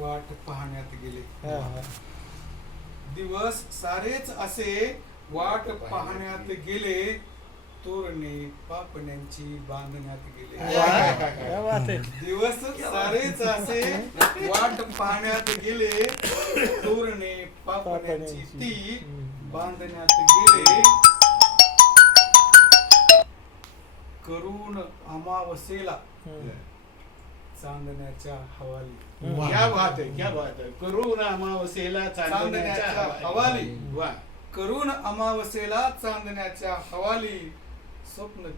वाट पाहण्यात गेले. हा. दिवस सारेच असे वाट पाहण्यात गेले, तोरणे पापण्यांची बांधण्यात गेले. क्या बात है. दिवस सारेच असे वाट पाहण्यात गेले, तोरणे पापण्यांची ती बांधण्यात गेले. करून अमावस्येला चांदण्याच्या हवाली. क्या बात है, क्या बात है. करून अमावस्येला चांदण्याच्या हवाली. वा. करून अमावस्येला चांदण्याच्या हवाली, स्वप्न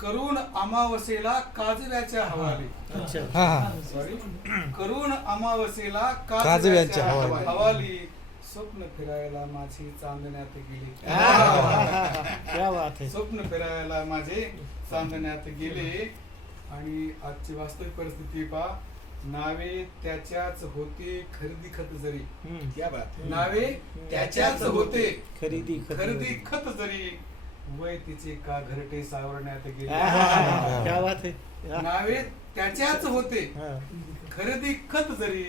करून अमावस्येला काजव्याच्या हवाली. सॉरी, करून अमावस्येला काजव्याच्या हवाली, स्वप्न फिरायला माझी चांदण्यात गेले. क्या बात है. स्वप्न फिरायला माझे चांदण्यात गेले. आणि आजची वास्तविक परिस्थिती पहा. नावे त्याच्याच होते खरेदी खत जरी. क्या बात है. नावे त्याच्याच होते खरेदी खरेदी खत जरी, वय तिचे का घरटे सावरण्यात गेले. क्या बात है. नावे त्याच्याच होते हा. खरेदी खत जरी,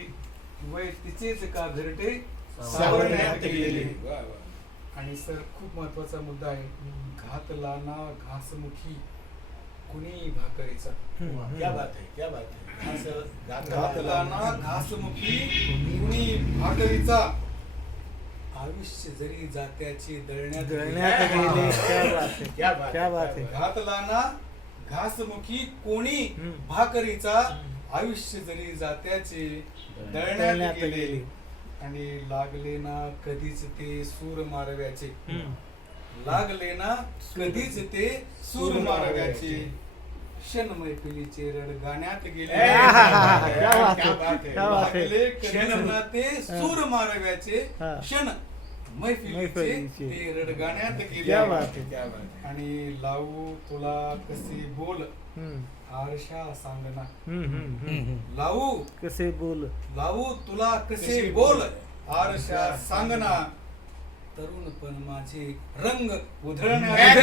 वय तिचेच का घरटे सावरण्यात गेले. वा वा. आणि सर खूप महत्वाचा मुद्दा आहे. घातला ना घासमुखी कुणी भाकरीचा. क्या बात है, क्या बात है. असं घातला ना घासमुखी कुणी भाकरीचा, आयुष्य जरी जात्याची दळण्यात गेले. गेले. क्या बात है. क्या बात क्या बात है. घातला ना घासमुखी कोणी भाकरीचा, आयुष्य जरी जात्याचे दळण्यात गेले. आणि लागले ना कधीच ते सूर मारव्याचे. लागले ना कधीच ते सूर मारव्याचे, क्षण मैफिलीचे रड गाण्यात गेले. लागले कधीच ना ते सूर मारव्याचे, क्षण मैफिलीचे ते रड गाण्यात गेले. आणि लावू तुला कसे बोल आरशा सांगना. लावू कसे बोल लावू तुला कसे बोल आरशा सांगना, तरुण पण माझे रंग उधळण्यात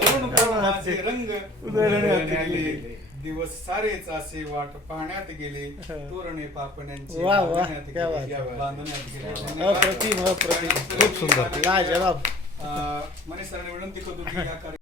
तरुण पण माझे रंग उधळण्यात गेले. दिवस सारेच असे वाट पाहण्यात गेले, तोरणे पापण्यांची बांधण्यात गेले. अप्रतिम अप्रतिम. खूप सुंदर. लाजवाब. मनीष सरांनी विनंती करतो की या